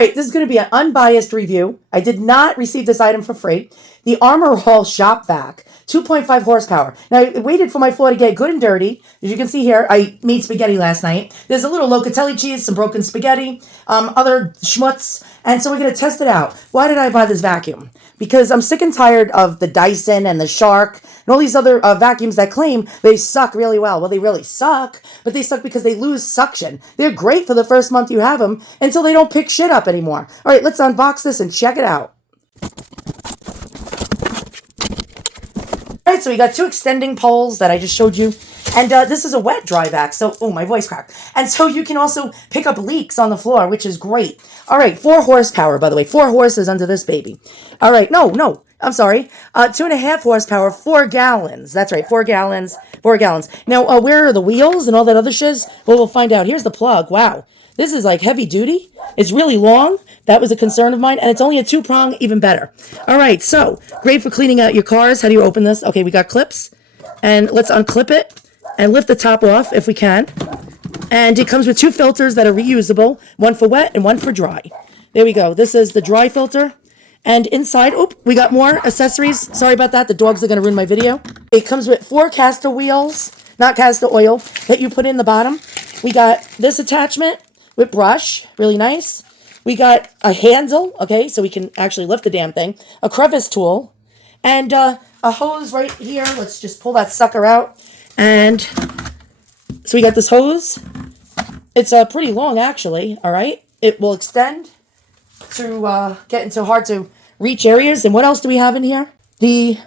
Right, this is going to be an unbiased review. I did not receive this item for free. The Armorall Shop Vac, 2.5 horsepower. Now, I waited for my floor to get good and dirty. As you can see here, I made spaghetti last night. There's a little locatelli cheese, some broken spaghetti, other schmutz, and so we're going to test it out. Why did I buy this vacuum? Because I'm sick and tired of the Dyson and the Shark and all these other vacuums that claim they suck really well. Well, they really suck, but they suck because they lose suction. They're great for the first month you have them until they don't pick shit up anymore. All right, let's unbox this and check it out. All right, so we got two extending poles that I just showed you. And this is a wet dry vac, so, oh, my voice cracked. And so you can also pick up leaks on the floor, which is great. All right, 4 horsepower, by the way. 4 horses under this baby. All right, no, I'm sorry. 2.5 horsepower, 4 gallons. That's right, 4 gallons, 4 gallons. Now, where are the wheels and all that other shiz? Well, we'll find out. Here's the plug. Wow, this is like heavy duty. It's really long. That was a concern of mine, and it's only a 2-prong, even better. All right, so great for cleaning out your cars. How do you open this? Okay, we got clips, and let's unclip it and lift the top off if we can. And it comes with 2 filters that are reusable, one for wet and one for dry. There we go. This is the dry filter. And inside, we got more accessories. Sorry about that. The dogs are going to ruin my video. It comes with 4 castor wheels, not castor oil, that you put in the bottom. We got this attachment with brush, really nice. We got a handle, okay, so we can actually lift the damn thing. A crevice tool. And a hose right here. Let's just pull that sucker out. And so we got this hose. It's pretty long, actually, all right? It will extend to get into hard to reach areas. And what else do we have in here? The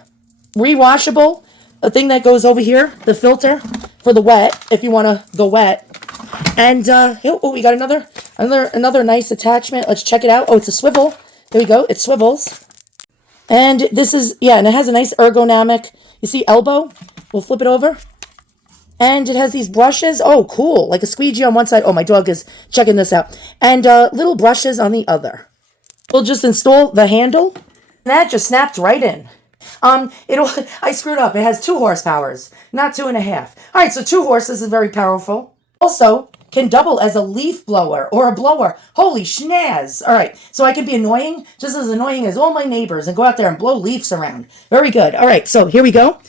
rewashable, a thing that goes over here, the filter for the wet, if you want to go wet. And we got another nice attachment. Let's check it out. Oh, it's a swivel. There we go. It swivels. And this is, and it has a nice ergonomic, you see, elbow. We'll flip it over. And it has these brushes. Oh, cool. Like a squeegee on one side. Oh, my dog is checking this out. And little brushes on the other. We'll just install the handle. And that just snapped right in. I screwed up. It has 2 horsepowers, not 2.5. All right, so 2 horses is very powerful. Also, can double as a leaf blower or a blower. Holy schnaz. All right, so I can be annoying, just as annoying as all my neighbors, and go out there and blow leaves around. Very good. All right, so here we go.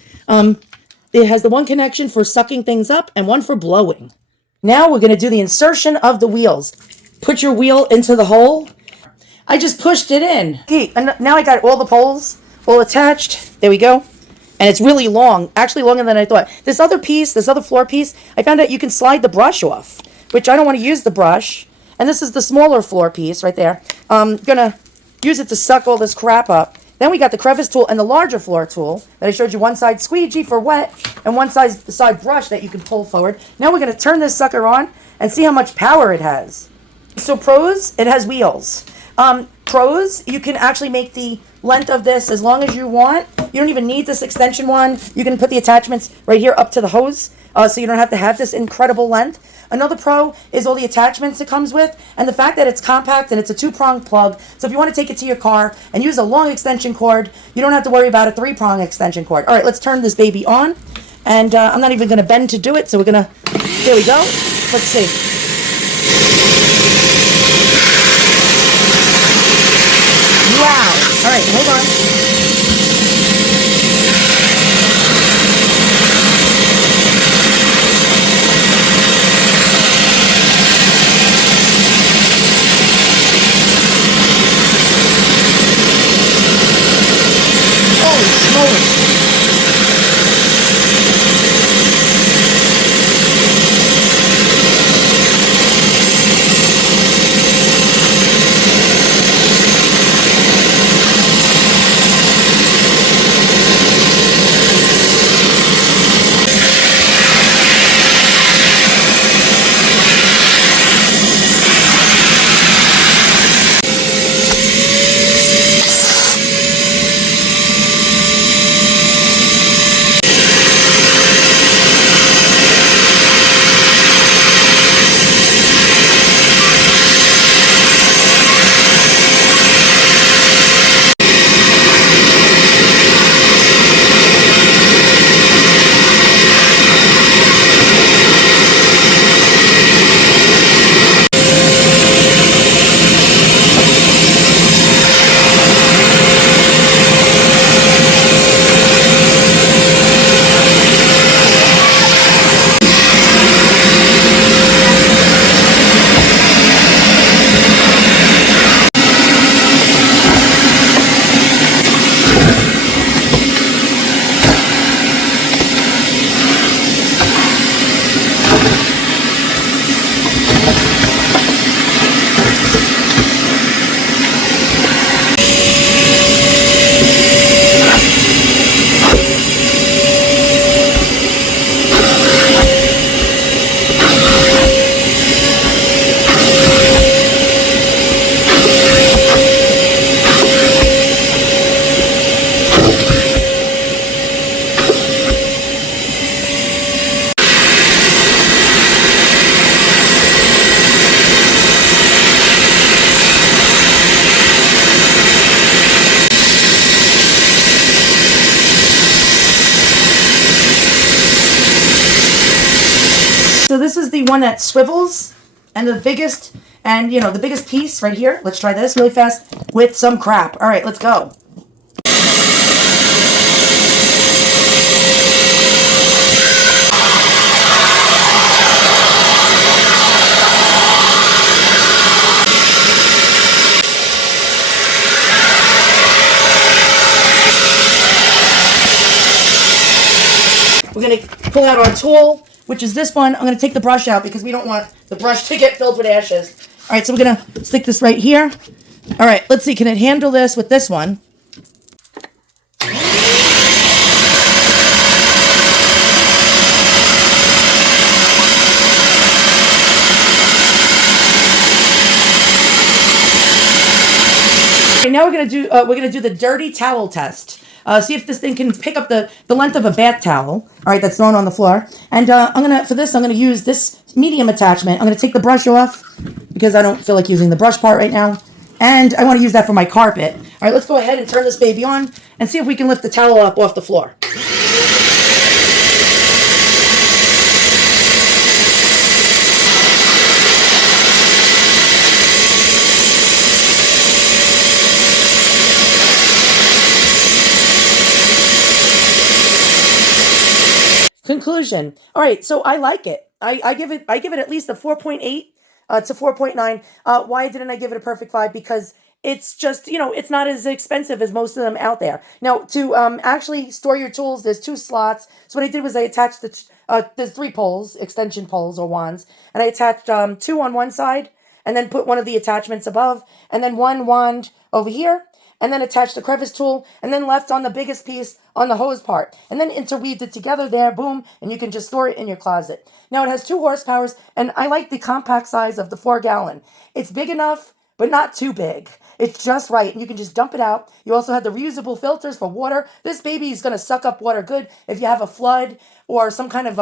It has the one connection for sucking things up and one for blowing. Now we're going to do the insertion of the wheels. Put your wheel into the hole. I just pushed it in. Okay, and now I got all the poles all attached. There we go. And it's really long, actually longer than I thought. This other floor piece, I found out you can slide the brush off, which I don't want to use the brush. And this is the smaller floor piece right there. I'm going to use it to suck all this crap up. Then we got the crevice tool and the larger floor tool that I showed you, one side squeegee for wet and one side brush that you can pull forward. Now we're going to turn this sucker on and see how much power it has. So pros, it has wheels. Pros, you can actually make the length of this as long as you want. You don't even need this extension one. You can put the attachments right here up to the hose, so you don't have to have this incredible length. Another pro is all the attachments it comes with, and the fact that it's compact and it's a 2-prong plug. So if you want to take it to your car and use a long extension cord, you don't have to worry about a 3-prong extension cord. All right, let's turn this baby on. And I'm not even going to bend to do it, so we're going to, there we go. Let's see. Wow. All right, hold on. one that swivels, and the biggest, and you know, the biggest piece right here. Let's try this really fast with some crap. All right, let's go. We're going to pull out our tool, which is this one. I'm going to take the brush out because we don't want the brush to get filled with ashes. All right, so we're going to stick this right here. All right, let's see. Can it handle this with this one? Okay, now we're gonna do the dirty towel test. See if this thing can pick up the length of a bath towel. All right, that's thrown on the floor. And I'm gonna use this medium attachment. I'm gonna take the brush off because I don't feel like using the brush part right now. And I want to use that for my carpet. All right, let's go ahead and turn this baby on and see if we can lift the towel up off the floor. Conclusion. All right, so I like it. I give it at least a 4.8 to 4.9. Why didn't I give it a perfect 5? Because it's just, you know, it's not as expensive as most of them out there. Now, to actually store your tools, there's 2 slots. So what I did was I attached there's 3 poles, extension poles or wands, and I attached 2 on one side, and then put one of the attachments above, and then 1 wand over here, and then attached the crevice tool, and then left on the biggest piece on the hose part, and then interweaved it together there, boom, and you can just store it in your closet. Now it has 2 horsepowers, and I like the compact size of the 4-gallon. It's big enough, but not too big. It's just right, and you can just dump it out. You also have the reusable filters for water. This baby is going to suck up water good if you have a flood or some kind of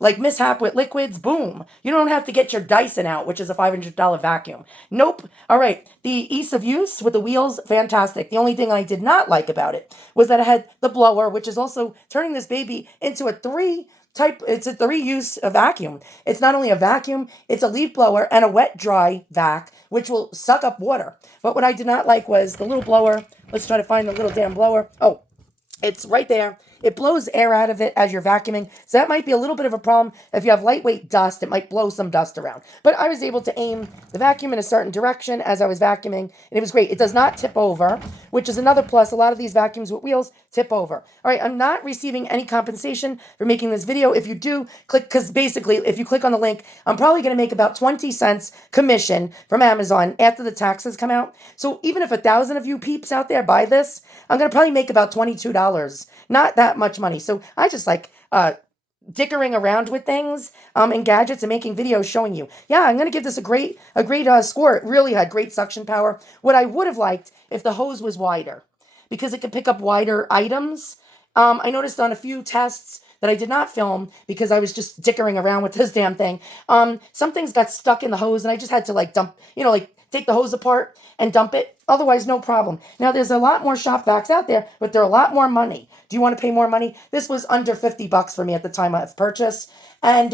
like mishap with liquids. Boom. You don't have to get your Dyson out, which is a $500 vacuum. Nope. All right. The ease of use with the wheels, fantastic. The only thing I did not like about it was that it had the blower, which is also turning this baby into it's a 3-use vacuum. It's not only a vacuum, it's a leaf blower and a wet dry vac, which will suck up water. But what I did not like was the little blower. Let's try to find the little damn blower. Oh, it's right there. It blows air out of it as you're vacuuming. So that might be a little bit of a problem. If you have lightweight dust, it might blow some dust around. But I was able to aim the vacuum in a certain direction as I was vacuuming, and it was great. It does not tip over, which is another plus. A lot of these vacuums with wheels tip over. All right, I'm not receiving any compensation for making this video. If you do, click, because basically, if you click on the link, I'm probably going to make about 20 cents commission from Amazon after the taxes come out. So even if 1,000 of you peeps out there buy this, I'm going to probably make about $22. Not that much money. So I just like dickering around with things and gadgets and making videos showing you. Yeah, I'm going to give this a great score. It really had great suction power. What I would have liked if the hose was wider, because it could pick up wider items. I noticed on a few tests that I did not film because I was just dickering around with this damn thing. Some things got stuck in the hose and I just had to like dump, take the hose apart and dump it. Otherwise, no problem. Now, there's a lot more shop vacs out there, but they're a lot more money. Do you want to pay more money? This was under $50 for me at the time of purchase. And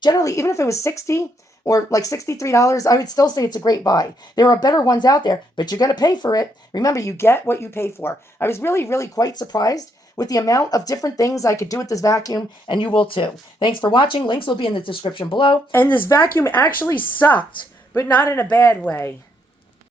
generally, even if it was $60 or like $63, I would still say it's a great buy. There are better ones out there, but you're going to pay for it. Remember, you get what you pay for. I was really, really quite surprised with the amount of different things I could do with this vacuum, and you will too. Thanks for watching. Links will be in the description below. And this vacuum actually sucked, but not in a bad way.